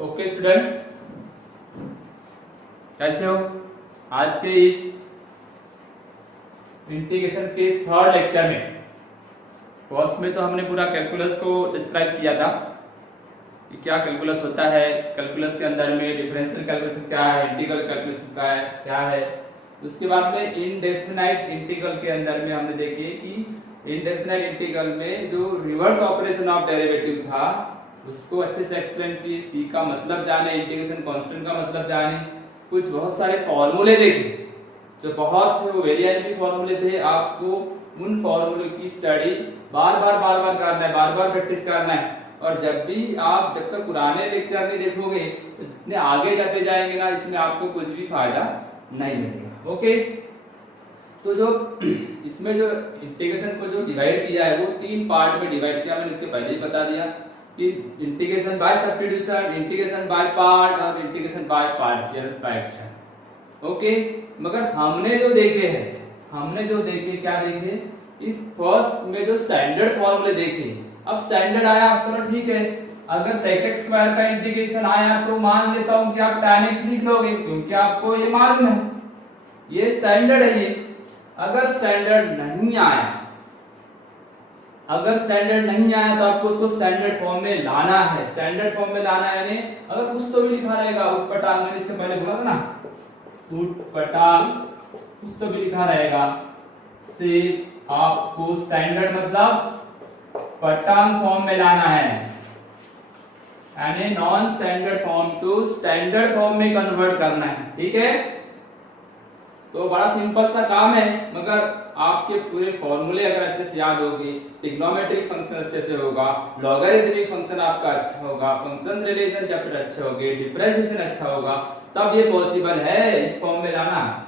Okay student, कैसे हो? आज के इस इंटीग्रेशन के थर्ड लेक्चर में फर्स्ट में तो हमने पूरा कैलकुलस को डिस्क्राइब किया था कि क्या कैलकुलस होता है, कैलकुलस के अंदर में डिफरेंशियल कैलकुलस क्या है, इंटीग्रल कैलकुलस क्या है। उसके बाद में इनडेफिनाइट इंटीग्रल के अंदर में हमने देखे कि इनडेफिनाइट इंटीग्रल में जो रिवर्स ऑपरेशन ऑफ डेरिवेटिव था उसको अच्छे से एक्सप्लेन किए, सी का मतलब जाने, इंटीग्रेशन कांस्टेंट का मतलब जाने, कुछ बहुत सारे फॉर्मूले देखे जो बहुत थे, वो वेरी आइडेंटिटी फॉर्मूले थे। आपको उन फॉर्मूले की स्टडी बार बार करना है, बार बार प्रैक्टिस करना है। और जब तक पुराने लेक्चर नहीं देखोगे तो जितने आगे जाते जाएंगे ना, इसमें आपको कुछ भी फायदा नहीं मिलेगा। ओके, तो जो इसमें जो इंटीग्रेशन को जो डिवाइड किया है वो तीन पार्ट में डिवाइड किया। मैंने इसके पहले ही बता दिया कि integration by substitution, integration by part और integration by partial fraction. Okay, मगर हमने जो देखे क्या देखे कि फर्स्ट में जो स्टैंडर्ड फॉर्मूले देखे। अब स्टैंडर्ड आया, चलो ठीक है, अगर sec x स्क्वायर का इंटीग्रेशन आया तो मान लेता हूं कि आप tan x लिख लोगे क्योंकि आपको ये मालूम है, ये स्टैंडर्ड है। ये अगर स्टैंडर्ड नहीं आया तो आपको उसको स्टैंडर्ड फॉर्म में लाना है। स्टैंडर्ड फॉर्म में लाना है यानी अगर कुछ तो भी लिखा रहेगा, उटपटांग, मैंने इससे पहले बोला था ना, उटपटांग कुछ तो भी लिखा रहेगा से आपको स्टैंडर्ड मतलब पटांग फॉर्म में लाना है, यानी non standard form to standard form में कन्वर्ट करना है। ठीक है, तो बड़ा सिंपल सा काम है, मगर आपके पूरे फॉर्मूले अगर अच्छे से याद होगी, ट्रिग्नोमेट्रिक फंक्शन अच्छे से होगा, लॉगरिथमिक फंक्शन आपका अच्छा होगा, फंक्शंस रिलेशन चैप्टर अच्छे होंगे, डिफरेंशिएशन अच्छा होगा, तब ये पॉसिबल है इस फॉर्म में लाना।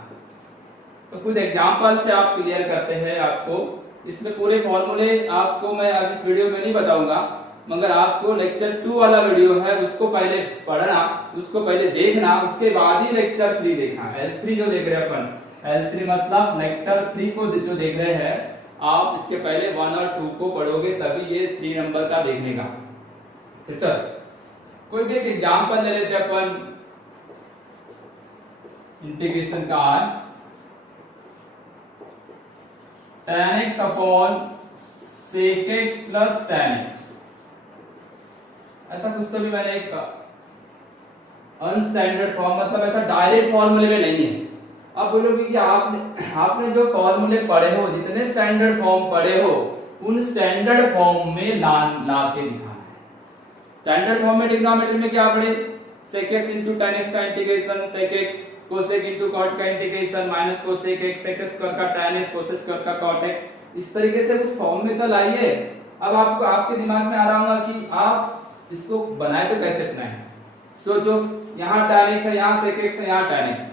तो कुछ एग्जांपल से आप क्लियर करते हैं। आपको इसमें पूरे फॉर्मूले आपको मैं अब इस वीडियो में नहीं बताऊंगा, मगर आपको लेक्चर 2 वाला वीडियो है उसको पहले पढ़ना, उसको पहले देखना, उसके बाद ही लेक्चर 3 देखना। L3 जो देख रहे हैं अपन, L3 मतलब लेक्चर 3 को जो देख रहे हैं आप, इसके पहले 1 और 2 को पढ़ोगे तभी ये 3 नंबर का देखने का। तो चल कोई भी एक एग्जांपल ले लेते अपन इंटीग्रेशन का। tan x upon sec x plus tan x, ऐसा कुछ तो भी मैंने एक अनस्टैंडर्ड फॉर्म, मतलब ऐसा डायरेक्ट फॉर्मूले में नहीं है। अब बोलोगे कि आपने जो फॉर्मूले पढ़े हो, जितने स्टैंडर्ड फॉर्म पढ़े हो, उन स्टैंडर्ड फॉर्म में ला के दिखाना है। स्टैंडर्ड फॉर्म में ट्रिग्नोमेट्री में क्या पढ़े, sec x into tan x का integration, sec x cosec into cot का integration, minus cosec x sec square का tan x cos स्क्वायर का cot x, इस तरीके से उस फॉर्म में तो लाइए। अब आपको आपके दिमाग में आ रहा होगा कि आप इसको बनाए तो कैसे बनाए। सोचो, यहाँ tan x है, यहाँ sec x है, यहाँ tan x है,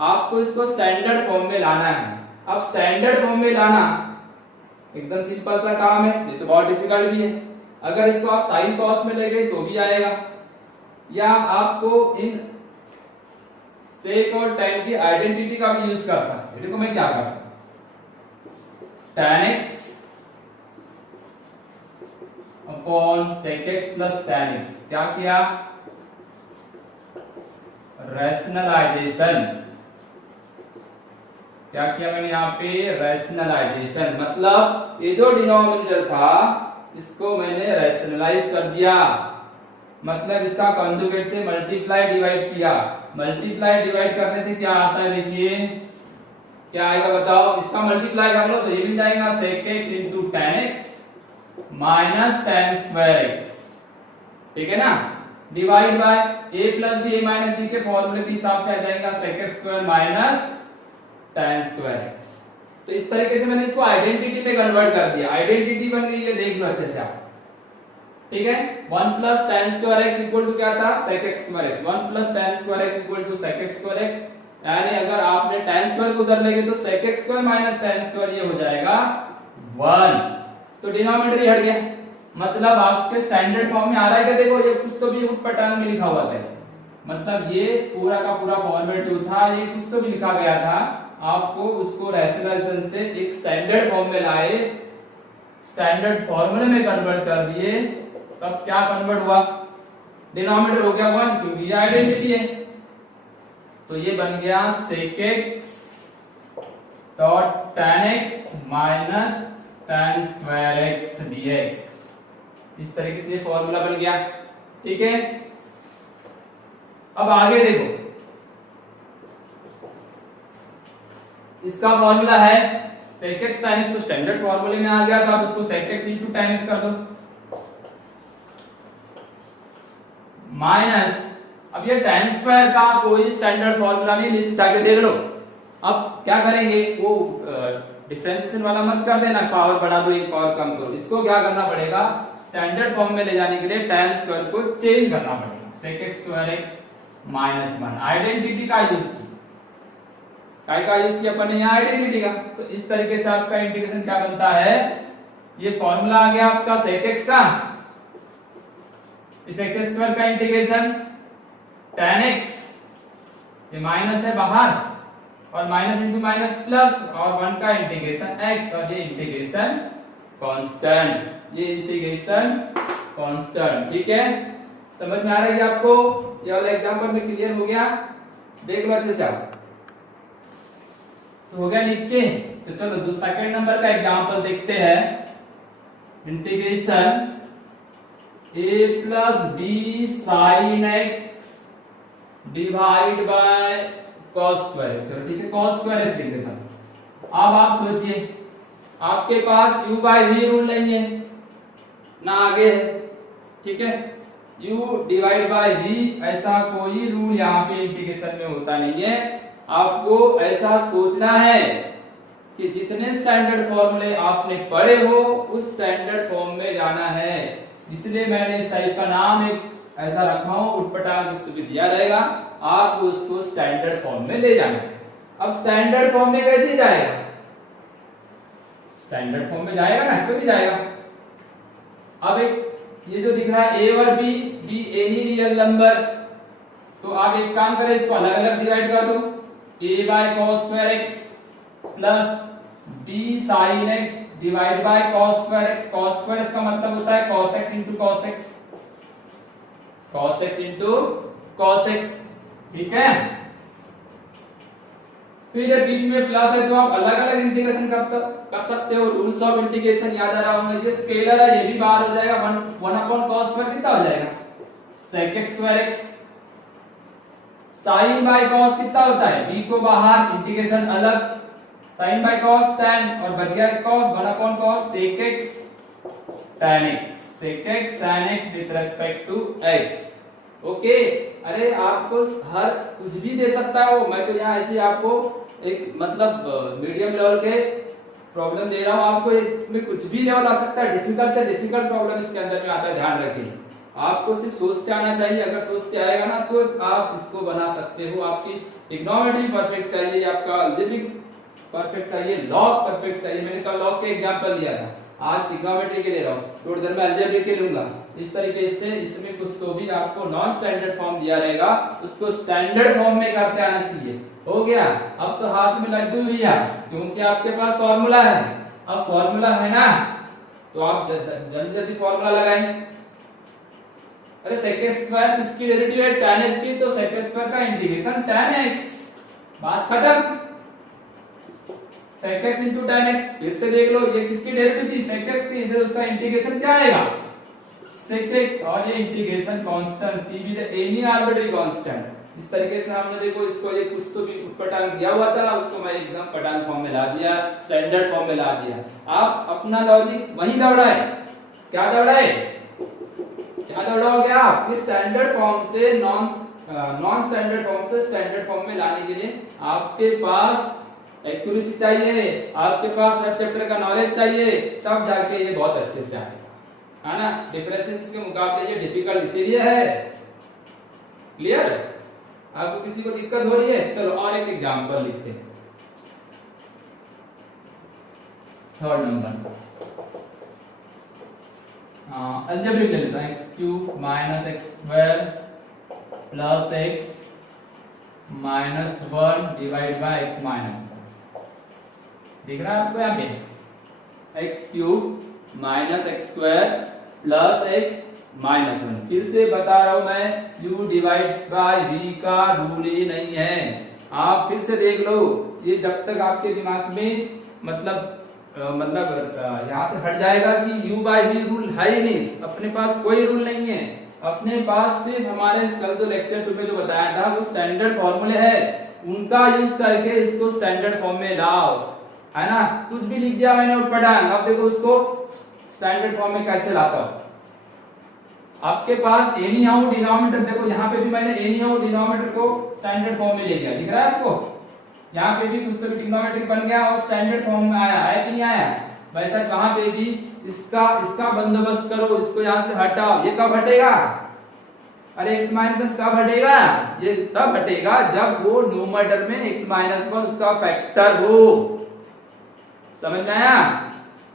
आपको इसको स्टैंडर्ड फॉर्म में लाना है। अब स्टैंडर्ड फॉर्म में लाना एकदम सिंपल सा काम है, ये तो बहुत डिफिकल्ट भी है। अगर इसको आप साइन कॉस में ले गए तो भी आएगा, या आपको इन सेक और tan की आइडेंटिटी का भी यूज कर सकते हैं। देखो मैं क्या करता हूं, tan x upon sec x plus tan x, क्या किया, रैशनलाइजेशन। क्या किया मैंने यहाँ पे, रैशनलाइजेशन, मतलब ये जो डिनोमिनेटर था इसको मैंने रैशनलाइज कर दिया, मतलब इसका कंजुगेट से मल्टीप्लाई डिवाइड किया। मल्टीप्लाई डिवाइड करने से क्या आता है, देखिए क्या आएगा बताओ, इसका मल्टीप्लाई कर लो तो ये भी जाएगा sec x into tan x minus tan square x, ठीक है ना, divide by a plus B, a minus B के फॉर्मूले के हिसाब से आ जाएगा sec x square minus tan square x। तो इस तरीके से मैंने इसको आइडेंटिटी में कन्वर्ट कर दिया, आइडेंटिटी बन गई है, देख लो अच्छे से आप। ठीक है, 1 plus tan square x equal to क्या था, sec x square x, 1 plus tan square x equal to sec x square x, यानी अगर आपने tan स्क्वायर को उधर लेंगे तो sec x square minus tan square ये हो जाएगा 1, तो डिनोमिनेटर हट गया, मतलब आपके स्टैंडर्ड फॉर्म में आ रहा है। क्या देखो, ये कुछ तो भी उटपटांग में लिखा हुआ था, मतलब ये पूरा का पूरा फॉर्मेट जो था ये कुछ तो भी लिखा गया था, आपको उसको रैशनलाइजेशन से एक स्टैंडर्ड फॉर्म में लाए, स्टैंडर्ड फॉर्मूले में कन्वर्ट कर दिए, तब क्या कन्वर्ट हुआ, डिनोमिनेटर हो गया 1 क्योंकि ये आइडेंटिटी है। तो ये बन गया sec x dot tan x minus tan square x dx। इस तरीके से फॉर्मूला बन गया। ठीक है, अब आगे देखो, इसका फॉर्मूला है sec x tan x, तो स्टैंडर्ड फॉर्मूले में आ गया, तो आप उसको sec x into tan x कर दो माइनस, अब ये tan स्क्वायर का कोई स्टैंडर्ड फॉर्मूला नहीं, लिस्ट उठा के देख लो। अब क्या करेंगे, वो डिफरेंशिएशन वाला मत कर देना, पावर बढ़ा दो एक पावर कम करो, इसको क्या करना पड़ेगा, स्टैंडर्ड फॉर्म में ले जाने के लिए tan स्क्वायर को चेंज करना पड़ेगा, sec x square x minus 1। Identity का यूज की, काय का यूज किया अपन ने यहाँ आइडेंटिटी का। तो इस तरीके से आपका इंटीग्रेशन क्या बनता है, ये फॉर्मूला आ गया आपका sec x का, इस sec स्क्वायर का इंटीग्रेशन tan x, ये माइनस है बाहर, और माइनस इंटू माइनस प्लस, और 1 का इंटीग्रेशन x, और ये इंटीग्रेशन कांस्टेंट, ये इंटीग्रेशन कांस्टेंट। ठीक है, समझ में आ रहा है आपको, ये वाला एग्जांपल में क्लियर हो गया, देख लो अच्छे से आप। तो हो गया नीचे। तो चलो सेकंड नंबर का एग्जांपल देखते हैं, integration a plus B sine x divide by cos square. चलो ठीक है, cos स्क्वायर लिख देता हूं। अब आप सोचिए, आपके पास u बाय v रूल नहीं है ना, आगे है, ठीक है, u डिवाइड बाय v, ऐसा कोई रूल यहाँ पे इंटीग्रेशन में होता नहीं है। आपको ऐसा सोचना है कि जितने स्टैंडर्ड फॉर्मूले आपने पढ़े हो उस स्टैंडर्ड फॉर्म में जाना है, इसलिए मैंने इस टाइप का नाम एक ऐसा रखा हूं, उटपटांग कुछ भी दिया रहेगा, आपको उसको स्टैंडर्ड फॉर्म में ले जाना है। अब स्टैंडर्ड फॉर्म में कैसे जाएगा, स्टैंडर्ड फॉर्म में जाएगा ना, क्यों नहीं जाएगा। अब एक ये जो दिख रहा है a और b, b any real number, तो आप एक काम करें, इसको अलग अलग डिवाइड कर दो, a बाय cos square x plus b sin x divide by cos square x। cos square इसका मतलब होता है cos x into cos x, cos x into cos x। ठीक है, फिर ये बीच में प्लस है, तो आप अलग अलग इंटीग्रेशन कर सकते हो, रूल्स ऑफ इंटीग्रेशन याद आ रहा होगा। ये स्केलर है, ये भी बाहर हो जाएगा, 1 अपॉन cos स्क्वायर कितना हो जाएगा, sec x square x। sin बाय cos कितना होता है, b को बाहर, इंटीग्रेशन अलग, sin बाय cos tan, और बच गया cos, 1 upon cos sec x tan x, sec x tan x with respect to x। Okay, अरे आपको हर कुछ भी दे सकता है वो, मैं तो यहाँ ऐसे आपको एक मतलब मीडियम लेवल के प्रॉब्लम दे रहा हूँ, आपको इसमें कुछ भी लेवल आ सकता है, डिफिकल्ट से डिफिकल्ट प्रॉब्लम इसके अंदर में आता है, ध्यान रखिए। आपको सिर्फ सोचते आना चाहिए, अगर सोचते आएगा ना तो आप इसको बना सकते हो। आपकी ट्रिग्नोमेट्री परफेक्ट चाहिए, आपका अलजेब्रिक परफेक्ट चाहिए, लॉग परफेक्ट चाहिए। मैंने कल लॉग के एग्जांपल लिया था, आज ट्रिग्नोमेट्री के ले रहा हूँ, थोड़ी देर में अलजेब्रिक के लूंगा। इस तरीके से इसमें कुछ तो भी आपको नॉन स्टैंडर्ड फॉर्म दिया रहेगा, उसको स्टैंडर्ड फॉर्म में करते आना चाहिए। हो गया, अब तो हाथ में लड्डू भी है, क्योंकि आपके पास फॉर्मूला है। अब फॉर्मूला है ना, तो आप जल्दी जल्दी फॉर्मूला लगाएं। अरे sec स्क्वायर किसकी डेरिवेटिव है, tan x की, तो sec स्क्वायर का इंटीग्रेशन tan x, बात खत्म। sec x into tan x, फिर से देख लो, ये किसकी डेरिवेटिव थी, sec x की, इसे उसका इंटीग्रेशन क्या आएगा, sec x, और ये integration constant c with any arbitrary constant. इस तरीके से हमने देखो इसको, ये कुछ तो भी उटपटांग दिया हुआ था, उसको मैं एकदम पटांग फॉर्म में ला दिया, स्टैंडर्ड फॉर्म में ला दिया। आप अपना लॉजिक वहीं दौड़ाए, क्या दौड़ाए, क्या दौड़ाओगे आप, इस स्टैंडर्ड फॉर्म से नॉन स्टैंडर्ड फॉर्म से स्टैंडर्ड फॉर्म में लाने के लिए आपके पास एक्यूरेसी चाहिए, आपके पास हर चैप्टर का नॉलेज चाहिए, तब जाके ये बहुत अच्छे से आएगा, है ना। डिफरेंसेस के मुकाबले ये डिफिकल्ट इसीलिए है। क्लियर है, आपको किसी को दिक्कत हो रही है। चलो और एक एग्जांपल लिखते हैं, थर्ड नंबर अलजेब्रिक ले लेता हूं, x cube minus x square plus x minus 1 divide by x minus 1। दिख रहा है आपको यहाँ पे, x cube minus x square plus x -1। फिर से बता रहा हूं मैं, u डिवाइड बाय v का रूल ही नहीं है। आप फिर से देख लो, ये जब तक आपके दिमाग में मतलब यहाँ से हट जाएगा कि u बाय v रूल है ही नहीं, अपने पास कोई रूल नहीं है। अपने पास सिर्फ हमारे कल जो लेक्चर 2 में जो बताया था वो स्टैंडर्ड फॉर्मूले है, उनका यूज करके इसको स्टैंडर्ड फॉर्म में लाओ, है ना। कुछ भी लिख दिया मैंने उठपटांग, अब देखो उसको स्टैंडर्ड फॉर्म में कैसे लाता हूं। आपके पास एनी हाउ डिनोमिनेटर, देखो यहाँ पे भी मैंने एनी हाउ डिनोमिनेटर को स्टैंडर्ड फॉर्म में ले गया, दिख रहा है आपको। यहाँ पे भी कुछ तो ट्रिग्नोमेट्रिक बन गया और स्टैंडर्ड फॉर्म में आया है कि नहीं आया। वैसा वहां पे भी इसका बंदोबस्त करो, इसको यहाँ से हटाओ। ये कब हटेगा? अरे x -1 कब हटेगा? ये तब हटेगा जब वो न्यूमरेटर में x -1 उसका फैक्टर हो। समझ में आया?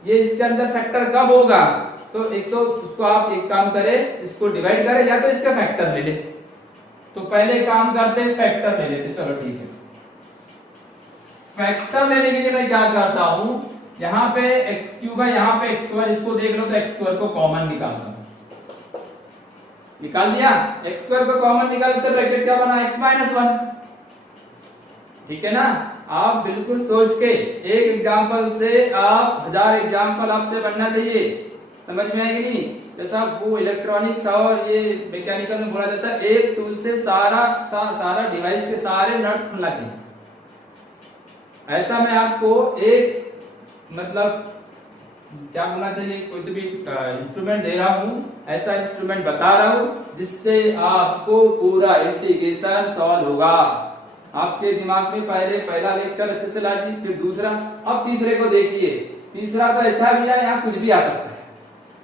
ये इसके अंदर फैक्टर कब होगा? तो उसको आप एक काम करें, इसको डिवाइड करें या तो इसका फैक्टर ले ले। तो पहले काम करते फैक्टर ले लेते, चलो ठीक है। फैक्टर लेने के लिए मैं क्या करता हूं, यहाँ पे x³ है, यहाँ पे x², इसको देख लो तो x² को कॉमन निकालता हूं। निकाल दिया, x² को कॉमन निकालने से ब्रैकेट क्या बना? x -1। ठीक है ना। आप बिल्कुल सोच के, एक एग्जांपल से आप 1000 एग्जांपल आपसे बनना चाहिए। समझ में आएगी नहीं? जैसा वो इलेक्ट्रॉनिक्स और ये मैकेनिकल में बोला जाता है, एक टूल से सारा डिवाइस के सारे नट्स खुलना चाहिए। ऐसा मैं आपको एक मतलब क्या बोलना चाहिए, कोई तो भी इंस्ट्रूमेंट दे रहा हूं, ऐसा इंस्ट्रूमेंट बता रहा हूं जिससे आपको पूरा इंटीग्रेशन सॉल्व होगा। आपके दिमाग में पहला लेक्चर अच्छे से ला दी, फिर दूसरा, अब तीसरे को देखिए। तीसरा तो ऐसा भी है, यहाँ कुछ भी आ सकता है,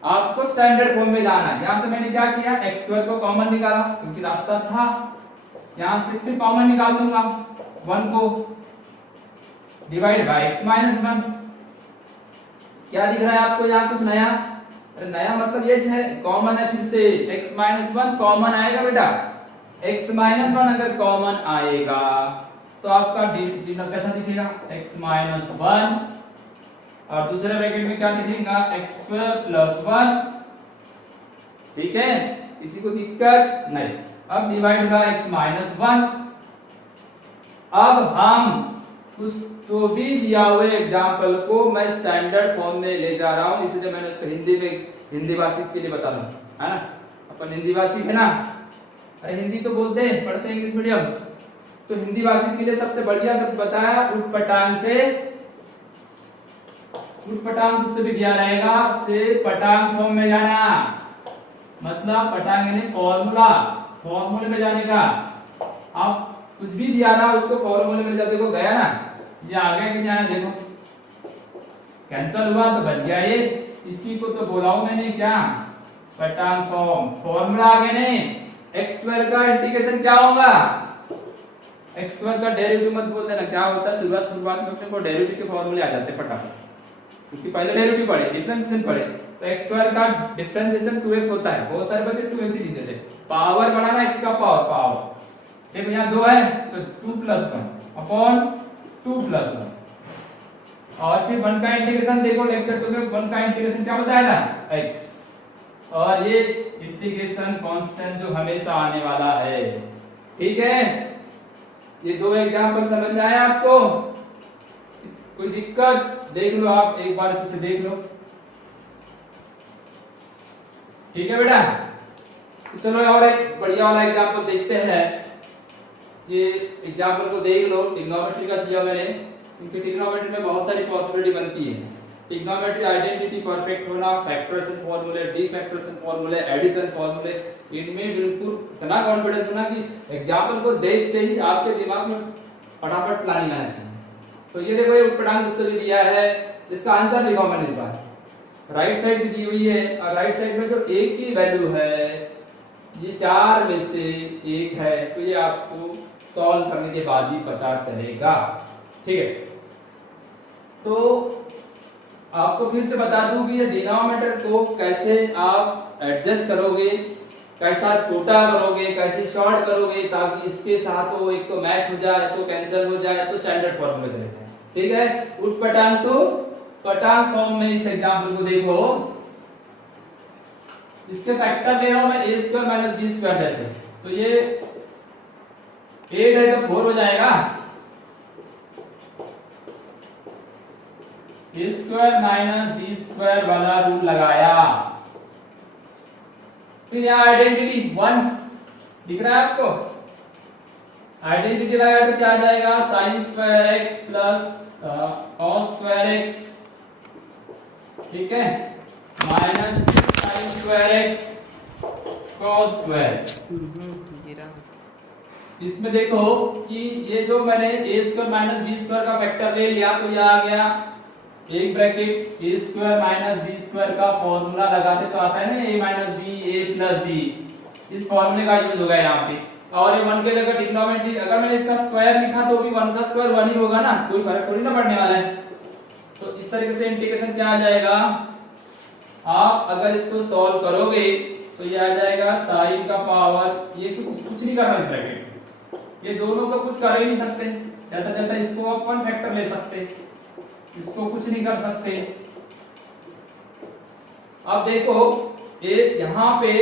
आपको स्टैंडर्ड फॉर्म में लाना है। यहाँ से मैंने क्या किया, x² को कॉमन निकाला क्योंकि रास्ता था, यहाँ से फिर कॉमन निकाल दूंगा 1 को, डिवाइड बाय x -1। क्या दिख रहा है आपको यहाँ कुछ नया? अरे नया मतलब ये है, कॉमन है, फिर से x -1 कॉमन आएगा बेटा। x -1 अगर कॉमन आएगा तो आपका डिनोमिनेटर कैसा दिखेगा? x -1 और दूसरे ब्रैकेट में क्या दिखेगा? x² + 1। ठीक है, किसी को दिक्कत नहीं। अब डिवाइड बाय x -1। अब हम उस तो भी दिया हुए एग्जाम्पल को मैं स्टैंडर्ड फॉर्म में ले जा रहा हूं, इसलिए मैंने उसको हिंदी भाषी के लिए बता रहा हूं, है ना। अपन हिंदी भाषी है ना, अरे हिंदी तो बोलते हैं, पढ़ते हैं इंग्लिश मीडियम, तो हिंदी भाषी के लिए सबसे बढ़िया सब बताया, उठपटांग से उठपटांग पुस्तक भी दिया रहेगा, से पटांग फॉर्म में जाना, मतलब पटांग यानी फॉर्मूले में जाने का। आप कुछ भी दिया ना उसको फॉर्मूले में जाते को गया ना, ये आ गया कि नहीं आया? देखो कैंसिल हुआ तो बच गया ये। इसी को तो बोला हूं मैंने, क्या? पटांग फॉर्मूला आ गया नहीं। x² का इंटीग्रेशन क्या होगा? x² का डेरिवेटिव मत बोल देना, क्या होता है शुरुआत में अपने को डेरिवेटिव के फॉर्मूले आ जाते फटाफट, क्योंकि पहले डेरिवेटिव पढ़े, डिफरेंशिएशन पढ़े। तो x² का डिफरेंशिएशन 2x होता है, बहुत सारे बच्चे 2x ही लिखते थे। पावर बढ़ाना x का पावर, देखो यहाँ 2 है तो 2 + 1 अपॉन 2 + 1, और फिर 1 का इंटीग्रेशन देखो लेक्चर 2 में 1 का इंटीग्रेशन क्या बताया था? x, और ये इंटीग्रेशन कांस्टेंट जो हमेशा आने वाला है। ठीक है, ये 2 एग्जांपल समझ में आया आपको? कोई दिक्कत? देख लो आप एक बार अच्छे से देख लो। ठीक है बेटा, तो चलो और एक बढ़िया वाला एग्जांपल देखते हैं। ये एग्जांपल को देख लो, ट्रिग्नोमेट्री का दिया मैंने, क्योंकि ट्रिग्नोमेट्री में बहुत सारी पॉसिबिलिटी बनती है। ट्रिग्नोमेट्री आइडेंटिटी, परफेक्ट होना, फैक्टराइजेशन फॉर्मूले, डिफैक्टराइजेशन फॉर्मूले, एडिशन फॉर्मूले, इनमें बिल्कुल इतना कॉन्फिडेंस होना कि एग्जांपल को देखते ही आपके दिमाग में फटाफट प्लानिंग आना चाहिए। तो ये देखो, ये उठपटांग पुस्तक दिया है, इसका आंसर लिखा मैंने इस बार। राइट साइड भी दी हुई है, और राइट साइड में जो एक की वैल्यू है, ये 4 में से 1 है, तो ये आपको सॉल्व करने के बाद ही पता चलेगा। ठीक है, तो आपको फिर से बता दूं कि ये डिनोमिनेटर को कैसे आप एडजस्ट करोगे, कैसा छोटा करोगे, कैसे शॉर्ट करोगे, ताकि इसके साथ वो एक तो मैच हो जाए, तो कैंसिल हो जाए, तो स्टैंडर्ड फॉर्म में चले जाए। ठीक है, उठपटांग टू पटांग फॉर्म में इस एग्जांपल को देखो। इसके फैक्टर ले रहा हूं मैं a square minus B square जैसे, तो ये 8 है तो 4 हो जाएगा, a square minus B square वाला रूल लगाया। फिर यहाँ आइडेंटिटी 1 दिख रहा है आपको, आइडेंटिटी लगाया तो क्या आ जाएगा, sign square x plus cos square x, ठीक है, minus sign square x cos square. इसमें देखो कि ये जो मैंने ए स्क्वायर माइनस बी स्क्वायर का फैक्टर ले लिया तो ये आ गया एक ब्रैकेट ए स्क्वायर माइनस बी स्क्वायर का फॉर्मूला लगाते तो आता है ना ए माइनस बी ए प्लस बी, इस फॉर्मूले का यूज होगा यहाँ पे। और ये 1 के जगह ट्रिग्नोमेट्री, अगर मैंने इसका स्क्वायर लिखा तो भी 1 का स्क्वायर 1 ही होगा ना, कोई फर्क थोड़ी ना पड़ने वाला है। तो इस तरीके से इंटीग्रेशन क्या आ जाएगा, आप अगर इसको सॉल्व करोगे तो ये आ जाएगा साइन का पावर, ये कुछ नहीं करना इस ब्रैकेट, ये दोनों को कुछ कर ही नहीं सकते, ज्यादा ज्यादा इसको अपन फैक्टर ले सकते, इसको कुछ नहीं कर सकते। अब देखो ए यहाँ पे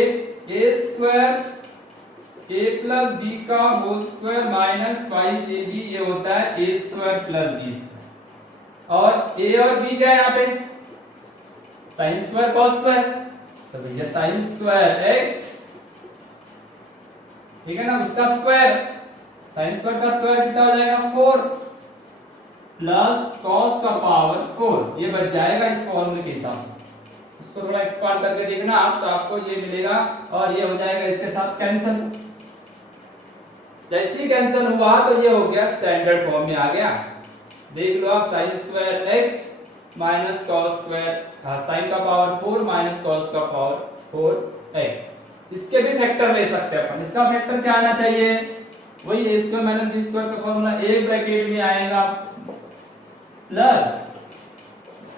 A square A plus B का whole square minus twice A B, ये होता है A square plus B square, और ए और बी क्या है यहाँ पे, साइन स्क्वायर कॉस स्क्वायर, तो भैया साइन स्क्वायर एक्स, ठीक है ना, उसका स्क्वायर, साइन स्क्वायर का स्क्वायर कितना हो जाएगा 4 प्लस कॉस का पावर 4, ये बच जाएगा इस फॉर्मूले के हिसाब से। इसको थोड़ा एक्सपांड करके देखना आप, तो आपको ये मिलेगा और ये हो जाएगा इसके साथ कैंसिल। जैसे ही कैंसिल हुआ तो ये हो गया स्टैंडर्ड फॉर्म में आ गया। देख लो आप, sine square x minus cos square, sine का पावर 4 माइनस कॉस का पावर 4 एक्स। इसके भी फैक्टर ले सकते हैं अपन, इसका फैक्टर क्या आना चाहिए, वही ए स्क्वायर माइनस बी स्क्वायर का फॉर्मूला, एक ब्रैकेट में आएगा प्लस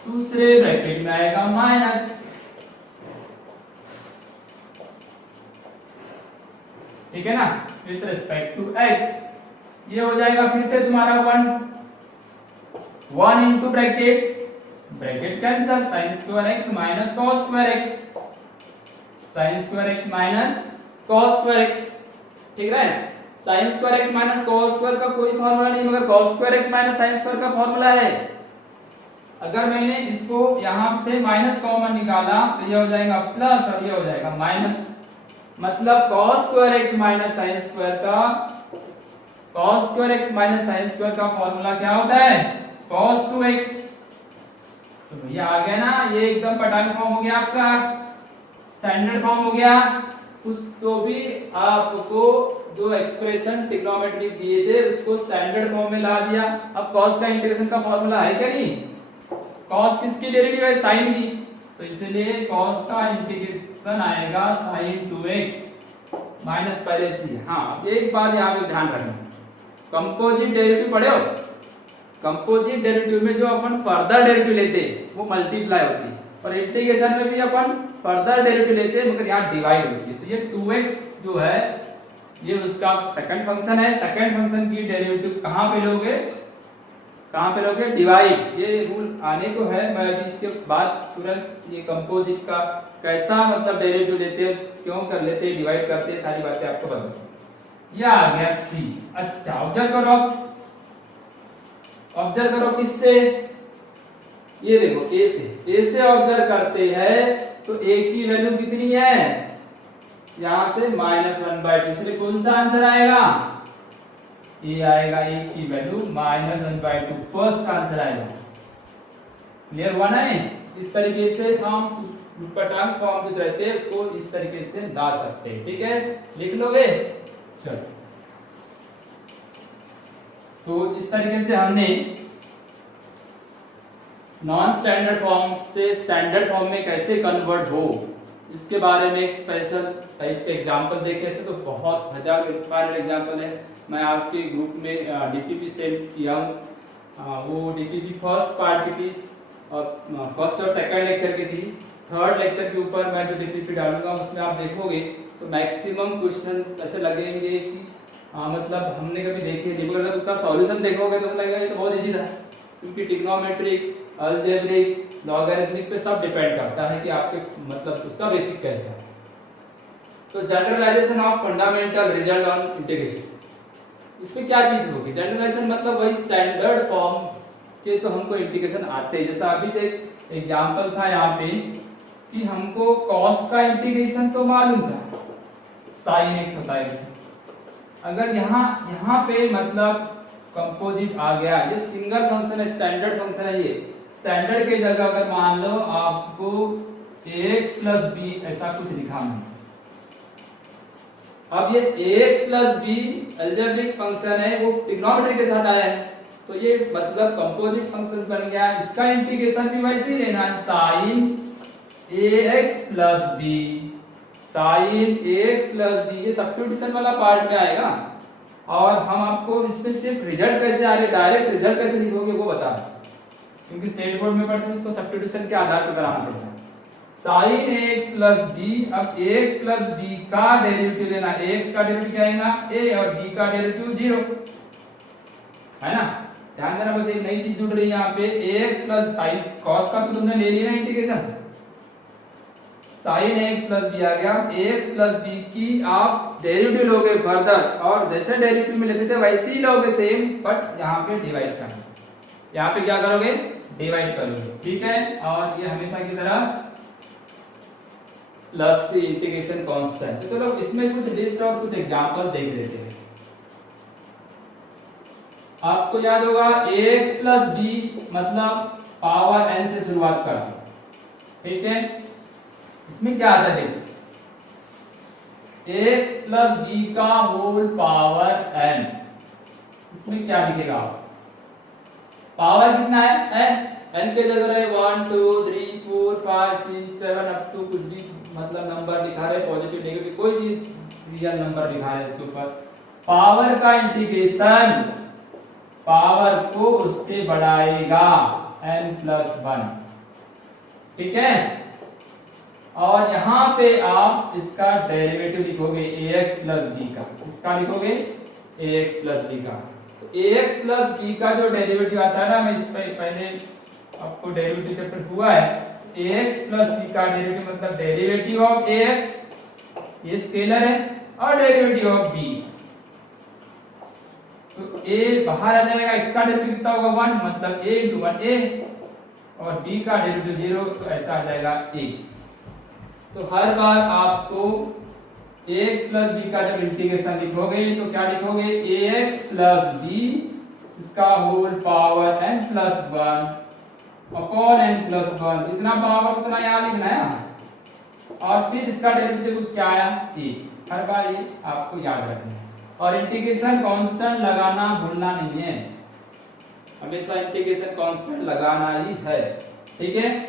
दूसरे ब्रैकेट में आएगा माइनस, ठीक है ना, विथ रिस्पेक्ट टू x। ये हो जाएगा फिर से तुम्हारा 1 into bracket, bracket cancel, sign square x minus cos square x, sign square x minus cos square x, ठीक है। Sign square x minus cos square का कोई फॉर्मूला नहीं, मगर cos square x minus sine square का formula है। अगर मैंने इसको यहां से माइनस कॉमन निकाला तो ये हो जाएगा प्लस और ये हो जाएगा माइनस, मतलब cos square x minus sine square का, cos square x minus sine square का फॉर्मूला क्या होता है, cos 2x। तो भैया आ गया ना, ये एकदम पटान फॉर्म हो गया आपका, स्टैंडर्ड फॉर्म हो गया। उस तो भी आपको जो एक्सप्रेशन ट्रिग्नोमेट्री दिए थे उसको स्टैंडर्ड फॉर्म में ला दिया। अब cos का इंटीग्रेशन का फॉर्मूला है क्या, नहीं, cos किसकी डेरिवेटिव है, sin की, तो इसलिए cos का इंटीग्रेशन आएगा sin 2x माइनस पहले से। हाँ, एक बात यहाँ पे ध्यान रखना, कंपोजिट डेरिवेटिव पढ़े हो, कंपोजिट डेरिवेटिव में जो अपन फर्दर डेरिवेटिव लेते वो मल्टीप्लाई होती है, और इंटीग्रेशन में भी अपन फर्दर डेरिवेटिव लेते हैं मगर यहाँ डिवाइड होती है। तो ये 2x जो है ये उसका सेकंड फंक्शन है, सेकंड फंक्शन की डेरिवेटिव कहाँ पे लोगे, कहाँ पे लोगे, डिवाइड। ये रूल आने को है, मैं अभी इसके बाद तुरंत ये कंपोजिट का कैसा मतलब डेरिवेटिव लेते हैं, क्यों कर लेते हैं, डिवाइड करते हैं, सारी बातें आपको बताऊं। ये आ गया सी। अच्छा, ऑब्जर्व करो, ऑब्जर्व करो किससे, ये देखो ए से ऑब्जर्व करते हैं तो ए की वैल्यू कितनी है, यहां से -1/2, इसलिए कौन सा आंसर आएगा, ये आएगा ए की वैल्यू -1/2, फर्स्ट का आंसर आएगा। क्लियर हुआ ना। इस तरीके से हम पटांग फॉर्म जो रहते हैं उसको इस तरीके से ला सकते हैं, ठीक है, लिख लोगे। चलो, तो इस तरीके से हमने नॉन स्टैंडर्ड फॉर्म से स्टैंडर्ड फॉर्म में कैसे कन्वर्ट हो इसके बारे में एक स्पेशल टाइप के एग्जांपल देखे। ऐसे तो बहुत हजारों एग्जांपल है, मैं आपके ग्रुप में डीपीपी सेंड किया हूँ। वो डीपीपी फर्स्ट पार्ट की थी और फर्स्ट और सेकंड लेक्चर की थी। थर्ड लेक्चर के ऊपर मैं जो डीपीपी डालूंगा उसमें आप देखोगे तो मैक्सिमम क्वेश्चन ऐसे लगेंगे कि मतलब हमने कभी देखे नहीं, मगर उसका सॉल्यूशन देखोगे तो लगेगा ये तो बहुत इजी था, क्योंकि ट्रिग्नोमेट्रिक, अलजेब्रिक, लॉगरिथमिक पे सब डिपेंड करता है कि आपके मतलब उसका बेसिक कैसा है। तो generalisation of fundamental result on integration, इसमें क्या चीज होगी? जनरलाइजेशन मतलब वही स्टैंडर्ड फॉर्म के तो हमको इंटीग्रेशन आते हैं। जैसा अभी एक एग्जांपल था यहाँ पे कि हमको कॉस का इंटीग्रेशन तो मालूम था, साइन एक्स होता है। अगर यहाँ पे मतलब कंपोजिट आ गया, ये सिंगल फंक्शन है, स्टैंडर्ड फंक्शन है। ये स्टैंडर्ड के जगह अगर मान लो आपको ax प्लस बी ऐसा कुछ लिखा है, अब ये ax plus B algebraic function है, वो ट्रिग्नोमेट्री के साथ आया है, तो ये मतलब कंपोजिट फंक्शन बन गया। इसका इंटीग्रेशन भी वैसे ही लेना है, sine ax plus B, sine ax plus B, ये सब्स्टिट्यूशन वाला पार्ट में आएगा। और हम आपको इसमें सिर्फ रिजल्ट कैसे आ रहे, डायरेक्ट रिजल्ट कैसे लिखोगे वो बता रहे, क्योंकि स्टेट बोर्ड में पढ़ते हैं उसको सब्स्टिट्यूशन के आधार पर कराना पड़ता है। साइन ax प्लस बी, अब ax प्लस बी का डेरिवेटिव लेना, ax का डेरिवेटिव क्या आएगा a और b का डेरिवेटिव 0 है ना। ध्यान देना, बस एक नई चीज जुड़ रही है यहाँ पे, ax प्लस साइन कॉस का तो तुमने ले लिया ना integration, sine ax plus B आ गया, ax प्लस बी की आप डेरिवेटिव लोगे फर्दर, और जैसे डेरिवेटिव में लेते थे वैसे ही लोगे सेम, बट यहाँ पे डिवाइड करना, यहाँ पे क्या करोगे डिवाइड करोगे, ठीक है। और ये हमेशा की तरह प्लस से इंटीग्रेशन कांस्टेंट। तो चलो इसमें कुछ लिस्ट और कुछ एग्जांपल देख लेते हैं। आपको याद होगा ax प्लस बी मतलब पावर n से शुरुआत करते हैं, ठीक है। इसमें क्या आता है, ax प्लस बी का होल पावर n, इसमें क्या लिखेगा आप, पावर कितना है n के जगह है 1 2 3 4 5 6 7 अप टू कुछ भी मतलब नंबर लिखा रहे, पॉजिटिव नेगेटिव कोई भी रियल नंबर लिखा है इसके ऊपर। पावर का इंटीग्रेशन पावर को उससे बढ़ाएगा n प्लस 1, ठीक है। और यहाँ पे आप इसका डेरिवेटिव लिखोगे ax प्लस b का, इसका लिखोगे ax प्लस b का। तो ax प्लस b का जो डेरिवेटिव आता है ना, मैं इस पे पहले आपको डेरिवेटिव चैप्टर हुआ है, ax प्लस b का डेरिवेटिव मतलब डेरिवेटिव ऑफ ax, ये स्केलर है, और डेरिवेटिव ऑफ b, तो a बाहर आ जाएगा, x का डेरिवेटिव कितना होगा 1, मतलब a into 1 a, और b का डेरिवेटिव 0, तो ऐसा आ जाएगा a। तो हर बार आपको ax प्लस b का जब इंटीग्रेशन लिखोगे तो क्या लिखोगे, ax प्लस b इसका whole power n plus 1 upon n plus 1, जितना पावर उतना यहाँ लिखना है, और फिर इसका डेरिवेटिव क्या आया a। हर बार ये आपको याद रखना है, और इंटीग्रेशन कांस्टेंट लगाना भूलना नहीं है, हमेशा इंटीग्रेशन कांस्टेंट लगाना ही है, ठीक है।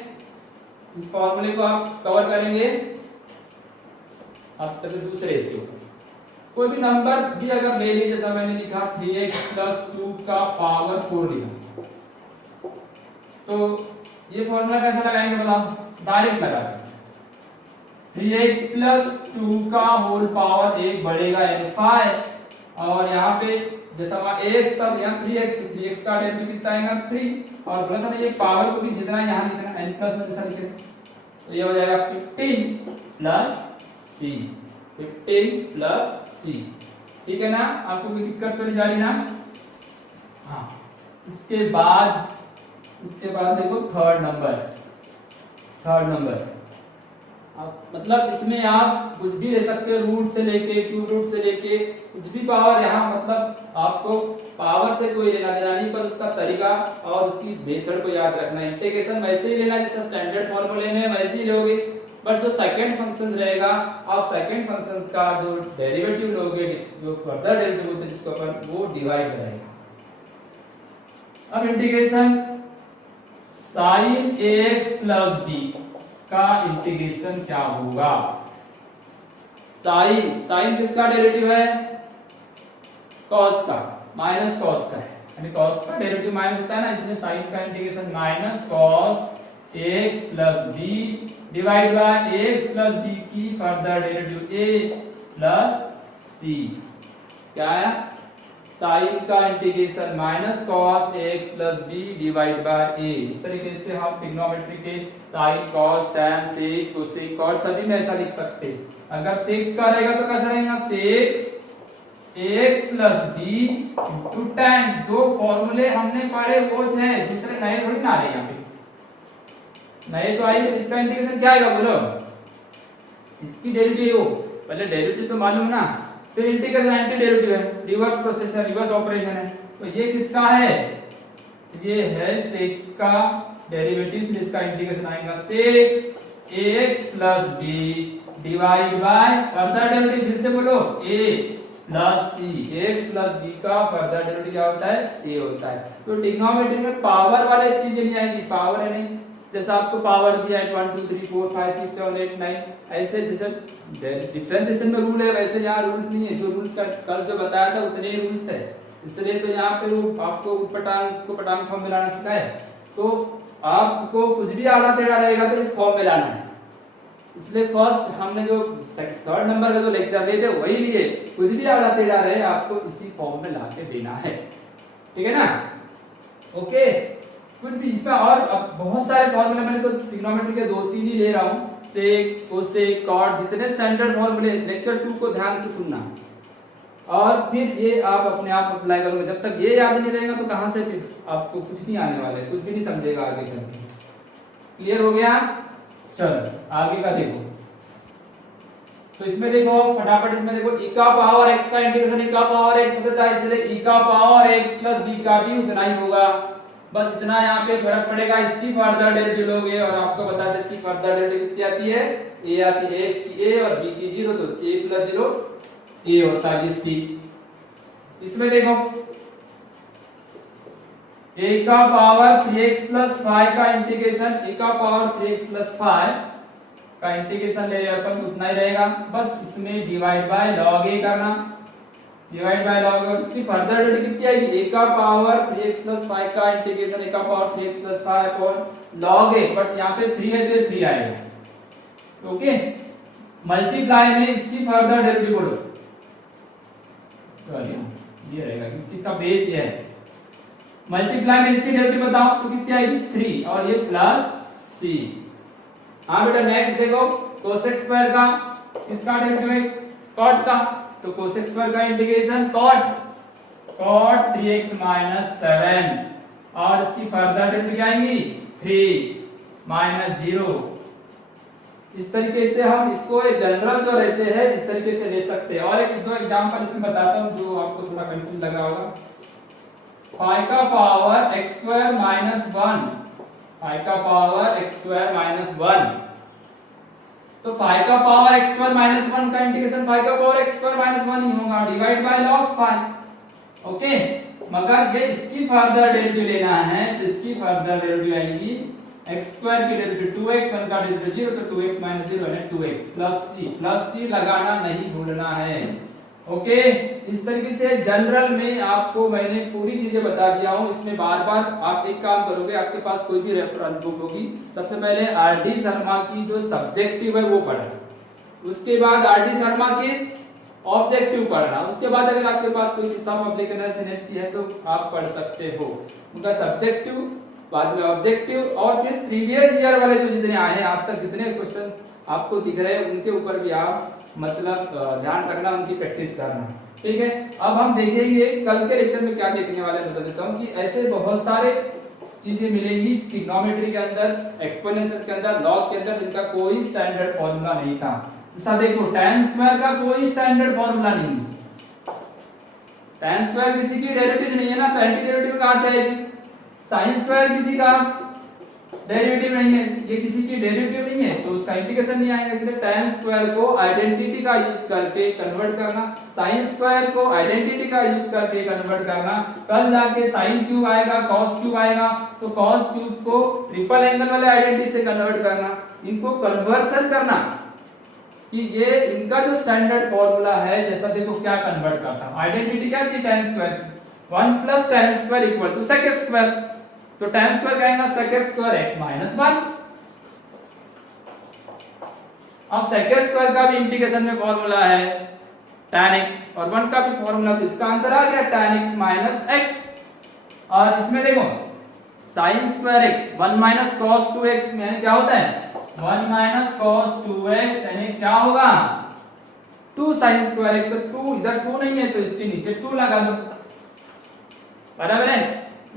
इस फॉर्मूले को आप कवर करेंगे। अब चलो दूसरे इसके ऊपर, कोई भी नंबर भी अगर ले लीजिए, जैसा मैंने लिखा 3x प्लस 2 का पावर 4 लिखा, तो ये फॉर्मूला कैसे लगाएंगे बताओ, डायरेक्ट लगा देंगे। 3x प्लस 2 का होल पावर 1 बढ़ेगा अल्फा है, और यहाँ पे जैसा ax था यहाँ 3x, तो 3x का डेरिवेटिव कितना आएगा 3, और बोला था ना ये पावर को भी जितना यहाँ लिखना n प्लस 1 जैसा लिखे, तो ये हो जाएगा 15 प्लस c, 15 प्लस c, ठीक है ना। आपको कोई दिक्कत तो नहीं जा रही ना। हाँ, इसके बाद देखो थर्ड नंबर मतलब इसमें आप कुछ भी ले सकते हो, रूट से लेके क्यूब रूट से लेके कुछ भी पावर, यहाँ मतलब आपको पावर से कोई लेना देना नहीं, पर उसका तरीका और उसकी मेथड को याद रखना है। इंटीग्रेशन वैसे ही लेना जैसा स्टैंडर्ड फॉर्मूले में वैसे ही लोगे, बट जो सेकंड फंक्शन रहेगा आप सेकंड फंक्शन का जो डेरिवेटिव लोगे, जो फर्दर डेरिवेटिव होते हैं जिसको अपन, वो डिवाइड रहेगा। अब integration sin ax plus b का इंटीग्रेशन क्या होगा, साइन किसका डेरिवेटिव है, cos का, माइनस cos का है, यानी cos का डेरिवेटिव माइनस होता है ना, इसलिए साइन का integration minus cos ax plus b divide by ax plus b की further derivative a plus c, क्या आया साइन का integration minus cos x plus B divide by a. इस तरीके से हम ट्रिग्नोमेट्री के sine cos tan sec cosec cot सभी में ऐसा लिख सकते हैं। अगर सेक का रहेगा तो कैसा रहेगा, sec x plus B into tan. जो फॉर्मूले हमने पढ़े वो है, दूसरे नए थोड़ी ना आ रहे यहाँ पे, नए तो आइए। इसका इंटीग्रेशन क्या आएगा बोलो, इसकी डेरिवेटिव हो, पहले डेरिवेटिव तो मालूम ना, फिर इंटीग्रेशन एंटी डेरिवेटिव है, रिवर्स प्रोसेस है, रिवर्स ऑपरेशन है। तो ये किसका है, ये है सेक का डेरिवेटिव, इसलिए इसका इंटीग्रेशन आएगा sec x plus B divide by further derivative, फिर से बोलो a plus C. X plus B का फर्दर डेरिवेटिव क्या होता है, a होता है। तो ट्रिग्नोमेट्री में पावर वाले चीजें नहीं आएगी, पावर है नहीं, जैसा आपको पावर दिया है 1 2 3 4 5 6 7 8 9, ऐसे जैसे डिफरेंशिएशन में रूल है वैसे यहाँ रूल्स नहीं है। जो रूल्स का कल जो बताया था उतने ही रूल्स है, इसलिए तो यहाँ पे वो आपको उटपटांग को पटांग फॉर्म में लाना सिखाए। तो आपको कुछ भी आड़ा टेढ़ा रहेगा तो इस फॉर्म में लाना है। इसलिए फर्स्ट हमने जो थर्ड नंबर का जो लेक्चर लिए थे वही लिए, कुछ भी आड़ा टेढ़ा रहे आपको इसी फॉर्म में लाके देना है, ठीक है ना। ओके, कुछ भी इसमें और अब बहुत सारे फॉर्मूले, मैंने तो ट्रिग्नोमेट्री के 2-3 ही ले रहा हूँ, सेक कोसेक कॉट, जितने स्टैंडर्ड फॉर्मूले लेक्चर 2 को ध्यान से सुनना और फिर ये आप अपने आप अप्लाई करोगे। जब तक ये याद नहीं रहेगा तो कहां से फिर आपको कुछ नहीं आने वाला है, कुछ भी नहीं समझेगा आगे चल के। क्लियर हो गया, चलो आगे का देखो। तो इसमें देखो फटाफट, इसमें देखो e का पावर x का इंटीग्रेशन e का पावर x होता है, इसलिए e का पावर x प्लस b का भी उतना ही होगा। बस इतना यहाँ पे फर्क पड़ेगा, इसकी फर्दर डेरिवेटिव लोगे और आपको बता दें इसकी फर्दर डेरिवेटिव कितनी आती है, a आती है x की a और b की 0, तो a प्लस 0 a होता है जी c। इसमें देखो a का पावर 3x प्लस 5 का इंटीग्रेशन, a का पावर 3x प्लस 5 का इंटीग्रेशन ले रहे अपन उतना ही रहेगा। बस इसमें डिवाइड बाय log a करना, डिवाइड बाय log a। इसकी फर्दर डेरिवेटिव कितनी आएगी, a का पावर 3x प्लस 5 का इंटीग्रेशन a का power 3x plus 5 upon log a, but यहाँ पे 3 है तो 3 आएगा। ओके, मल्टीप्लाई में इसकी फर्दर डेरिवेटिव बोलो, सॉरी ये रहेगा क्योंकि इसका बेस ये है। मल्टीप्लाई में इसकी डेरिवेटिव बताओ तो कितनी आएगी 3 और ये प्लस c। हाँ बेटा नेक्स्ट देखो, कोसेक स्क्वायर का इसका डेरिवेटिव है कॉट का, तो कोसेक स्क्वायर का इंटीग्रेशन कॉट 3x माइनस 7 और इसकी फर्दर डेरिवेटिव क्या आएंगी 3 माइनस 0। इस तरीके से हम इसको जनरल जो रहते हैं इस तरीके से ले सकते हैं। और एक दो एग्जांपल इसमें बताता हूं जो आपको थोड़ा कंफ्यूज लग रहा होगा। 5 का पावर x स्क्वायर माइनस 1, 5 का पावर x स्क्वायर माइनस 1, तो 5 का पावर x स्क्वायर माइनस 1 का इंटीग्रेशन 5 का पावर x स्क्वायर माइनस 1 ही होगा, डिवाइड बाय log 5। ओके, मगर ये इसकी फर्दर डेरिवेटिव लेना है तो इसकी फर्दर डेरिवेटिव आएगी x स्क्वायर की डेरिवेटिव 2x, 1 का डेरिवेटिव 0, तो 2x माइनस 0 है 2x प्लस c लगाना नहीं भूलना है। ओके, इस तरीके से जनरल में आपको मैंने पूरी चीजें बता दिया हूं। इसमें बार बार आप एक काम करोगे, आपके पास कोई भी रेफरेंस बुक होगी, सबसे पहले आर.डी. शर्मा की जो सब्जेक्टिव है वो पढ़ना, उसके बाद आर.डी. शर्मा की ऑब्जेक्टिव पढ़ना, उसके बाद अगर आपके पास कोई सब पब्लिक एनालिसिस की है तो आप पढ़ सकते हो। उनका सब्जेक्टिव, बाद में ऑब्जेक्टिव और फिर प्रीवियस ईयर वाले जो जितने आए हैं आज तक जितने क्वेश्चन आपको दिख रहे हैं उनके ऊपर भी आप मतलब ध्यान रखना, उनकी प्रैक्टिस करना। ठीक है, अब हम देखेंगे कल के लेक्चर में क्या देखने वाले बता देता हूँ कि ऐसे बहुत सारे चीजें मिलेंगी ट्रिग्नोमेट्री के अंदर, एक्सपोनेंशियल के अंदर, लॉग के अंदर, जिनका कोई स्टैंडर्ड फॉर्मूला नहीं था। जैसा देखो tan स्क्वायर का कोई स्टैंडर्ड फॉर्मूला नहीं है, tan स्क्वायर किसी की डेरिवेटिव नहीं है ना, तो एंटी डेरिवेटिव कहां से आएगी। sin स्क्वायर किसी का डेरिवेटिव नहीं है, ये किसी की डेरिवेटिव नहीं है तो उसका इंटीग्रेशन नहीं आएगा। इसलिए tan स्क्वायर को आइडेंटिटी का यूज करके कन्वर्ट करना, sin स्क्वायर को आइडेंटिटी का यूज करके कन्वर्ट करना, कल जाके sin क्यूब आएगा, cos क्यूब आएगा, तो cos क्यूब को ट्रिपल एंगल वाले आइडेंटिटी से कन्वर्ट करना, इनको कन्वर्सन करना कि ये इनका जो स्टैंडर्ड फॉर्मूला है। जैसा देखो क्या कन्वर्ट करता हूं, आइडेंटिटी क्या थी tan square, 1 plus tan square equal to sec x square, तो tan स्क्वायर क्या आएगा sec x square x minus 1। अब sec x स्क्वायर का भी इंटीग्रेशन में फॉर्मूला है tan x और 1 का भी फॉर्मूला, तो इसका आंसर आ गया tan x माइनस x। और इसमें देखो sin square x 1 minus cos 2x में क्या होता है 1 माइनस cos 2x यानी क्या होगा 2 sin स्क्वायर x, तो 2 इधर 2 नहीं है तो इसके नीचे 2 लगा दो, बराबर है।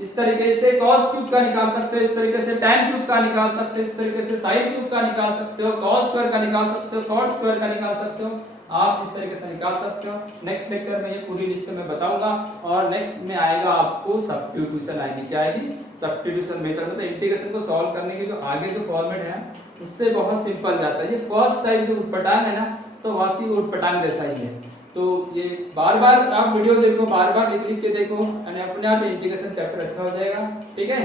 इस तरीके से cos क्यूब का निकाल सकते हो, इस तरीके से tan क्यूब का निकाल सकते हो, इस तरीके से sin क्यूब का निकाल सकते हो, cos स्क्वायर का निकाल सकते हो, cot स्क्वायर का निकाल सकते हो, आप इस तरीके से निकाल सकते हो। नेक्स्ट लेक्चर में ये पूरी लिस्ट में बताऊंगा और नेक्स्ट में आएगा आपको सब्स्टिट्यूशन आएगी, क्या आएगी सब्स्टिट्यूशन मेथड, मतलब इंटीग्रेशन को सॉल्व करने की जो आगे जो फॉर्मेट है उससे बहुत सिंपल जाता है। ये फर्स्ट टाइम जो उटपटांग है ना तो वाकई उटपटांग जैसा ही है, तो ये बार बार आप वीडियो देखो, बार बार लिख लिख के देखो, अपने आप इंटीग्रेशन चैप्टर अच्छा हो जाएगा, ठीक है।